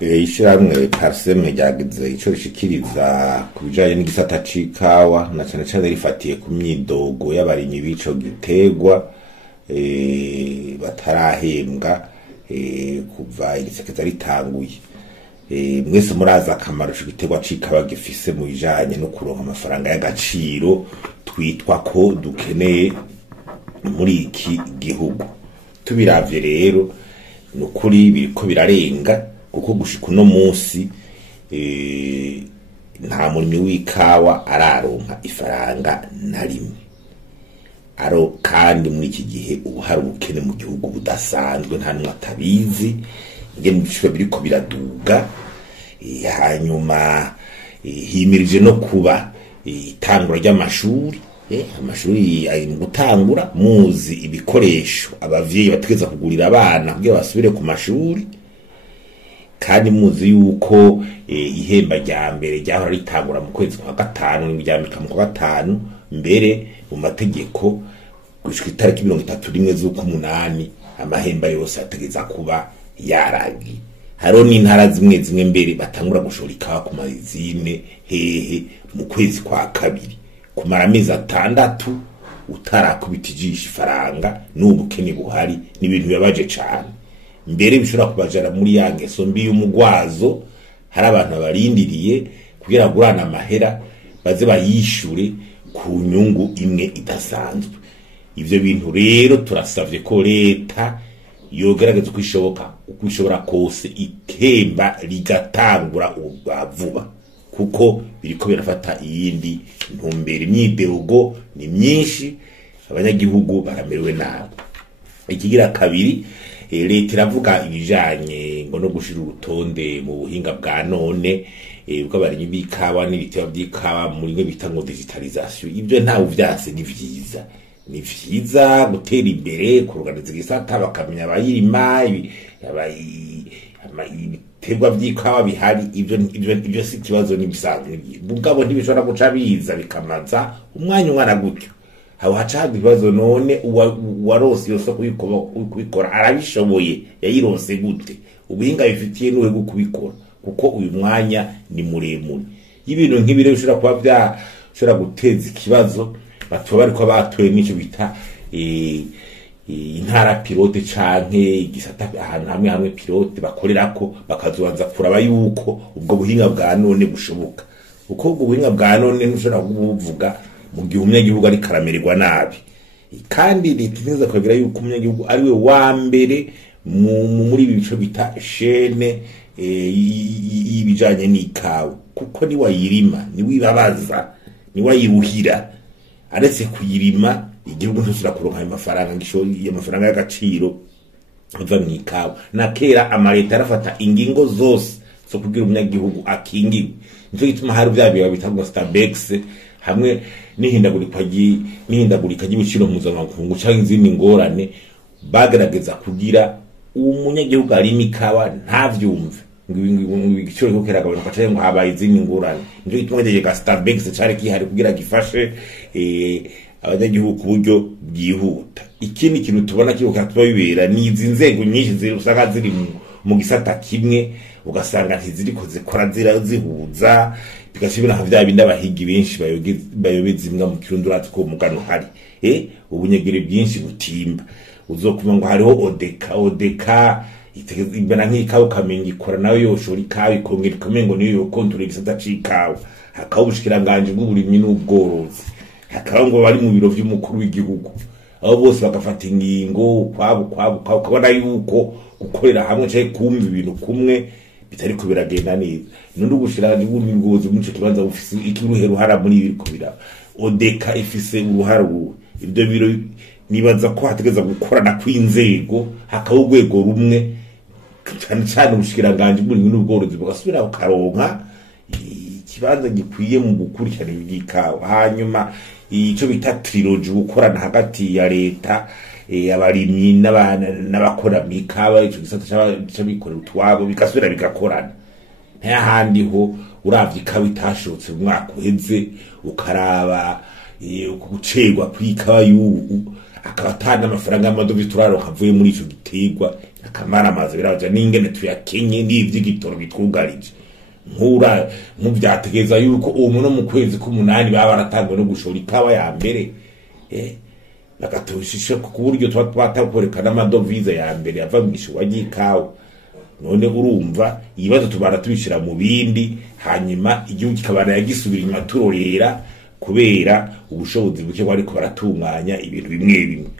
ishirahamwe PARCEM ryagize ico rishikiriza kubijanye n'igisata c'ikawa na cyane cyane rifatiye ku myidogo y'abarimyi b'ico gitegwa batarahembwa kuva igisekeza ritanguye. Mwese muraza akamaro c'igitegwa c'ikawa gifise mu bijanye no kuronka amafaranga y'agaciro twitwa ko dukeneye muri iki gihugu. Tubiravye rero nukuri biriko birarenga kuko gushika uno munsi nta murimyi w'ikawa araronka ifaranga na rimwe. Aro kandi muri iki gihe ubu hari ubukene mu gihugu budasanzwe nta numwe atabizi ingene ibiciro biriko biraduga. Hanyuma himirije no kuba itangura ry'amashuri. Amashuri ari mu gutangura, muzi ibikoresho abavyeyi bategeza kugurira abana kugira basubire ku mashuri, kandi muzi yuko ihemba rya mbere ryahora ritangura mu kwezi kwa gatanu n'iryambika mu kwa gatanu, mbere mu mategeko gushika itariki 31 z'ukumunani amahemba yose ategeza kuba yarangiye. Haro n'intara zimwe mbere batangura gushora ikawa ku mazine hehe mu kwezi kwa kabiri, kumara amezi 6 utarakubita ijisho ifaranga n'ubukene buhari n'ibintu bibabaje cyane. Mbere bishobora kubajana muri yangeso mbi y'umugwazo, hari abantu barindiriye kugira gurana amahera baze bayishure ku nyungu imwe idasanzwe. Ivyo bintu rero turasavye ko leta yogerageza uko ishobora kose ikemba rigatangura vuba, kuko biriko birafata iyindi ntumbere. Imyidogo ni myinshi, abanyagihugu baramerewe nabi. Ikigira kabiri, leta iravuga ibijanye ngo no gushira urutonde mu buhinga bwa none bw'abarimyi b'ikawa n'ibitabo by'ikawa muri ngo bita ngo digitalisation. Ibyo ntawe vyase ni vyiza, ni vyiza gutera imbere kuruganiza igisata bakamenya abayirima ibiterwa by'ikawa bihari. Ibyo si kibazo n'ibisanzwe, mugabo ntibishobora guca biza bikamaza umwana gutyo. Aho hacaga ibibazo none warose yose kubikora arabishoboye, yayirose gute? Ubuhinga bifitiye n'uwe kubikora, kuko uyu mwanya ni muremure. Ibintu nk'ibire bishobora kuba byashobora guteza ikibazo. Batuba bariko batoye n'icyo bita intara pilote canke igisata ahantu hamwe pilote bakorerako, bakazobanza kuraba yuko ubwo buhinga bwa none bushoboka, kuko ubwo buhinga bwa none ntushobora kubuvuga mu gihe umunyagihugu ari karamererwa nabi. Kandi leta kugira yuko umunyagihugu ari we wa mbere muri ibico bita shene y'ibijanye n'ikawa, kuko ni wayirima, ni wibabaza, ni wayiruhira. Aretse kuyirima igihugu ntusura kuronka amafaranga y'amafaranga y'agaciro ava mu ikawa. Na kera amareta arafata ingingo zose zo kugira umunyagihugu akingirwe. Nico gituma hari byabiba bitangwa Starbex hamwe n'ihindagurika ry'ibiciro mpuzamakungu cyangwa izindi ngorane, bagerageza kugira umunyagihugu arima ikawa ntavyumve ngo igiciro cyo keragabanuka cyangwa ngo habaye izindi ngorane. Nico gituma ndege Starbex cyari kihari kugira gifashe abanyagihugu ku buryo bwihuta. Ikindi kintu tubona kiko katuma bibera ni izi nzego nyinshi zirusaka ziri mu gisata kimwe, ugasanga ntiziriko zikora zihuza, bigasubira nka vya bindi abahigi benshi bayobeza imbwa mu kirundo ratiko mugano hari ubunyegere byinshi butimba. Uzokuma ngo hariho odeka imbana nk'ikawa ukamenya ikora nawe yoshora ikawa ikongera ikamengo niyo yokontorera igisata c'ikawa. Hakaba ubushikiranganje bw'uburimyi n'ubworozi, hakaba ngo bari mu biro vy'umukuru w'igihugu, abo bose bagafata ingingo kwabo ukabona yuko gukorera hamwe cyangwa kumva ibintu kumwe bitari ko biragenda neza. Nundi gushira n'ubuyobozi muco kibanza bufise ikiruhero hara muri ibiriko biraba. Odeka ifise uruharo, ibyo biro nibaza ko hategeza gukorana kw'inzego, hakaba urwego rumwe cyane ubushikiranganje bw'uburimyi n'ubworozi bugasubira ukaronka ikibanza gikwiye mu gukurikirana iby'ikawa. Hanyuma ico bita trilogy gukorana hagati ya leta abarimyi n'abakora mu ikawa, ico gisata c'abikorera utwabo bigasubira bigakorana. Ntahandi ho uravye ikawa itashotse mu mwaka uheze ukaraba gucegwa kw'ikawa y'ubu akaba atana amafaranga y'amadovize turaronka avuye muri ico gitegwa akamara amazi birabaja n'ingene tuyakenye n'ivy'igitoro bitwugarije nkura muvyategeza yuko uwo muno mu kwezi k'umunani baba baratangwa no gushora ikawa ya mbere bagatoshisha ku buryo twatakorekana amadovize ya mbere ava mu gishwa ry'ikawa none urumva ibibazo tubara tubishira mu bindi hanyuma igihugu kikabana yagisubira inyuma turorera kubera ubushobozi buke bari ko baratunganya ibintu bimwe bimwe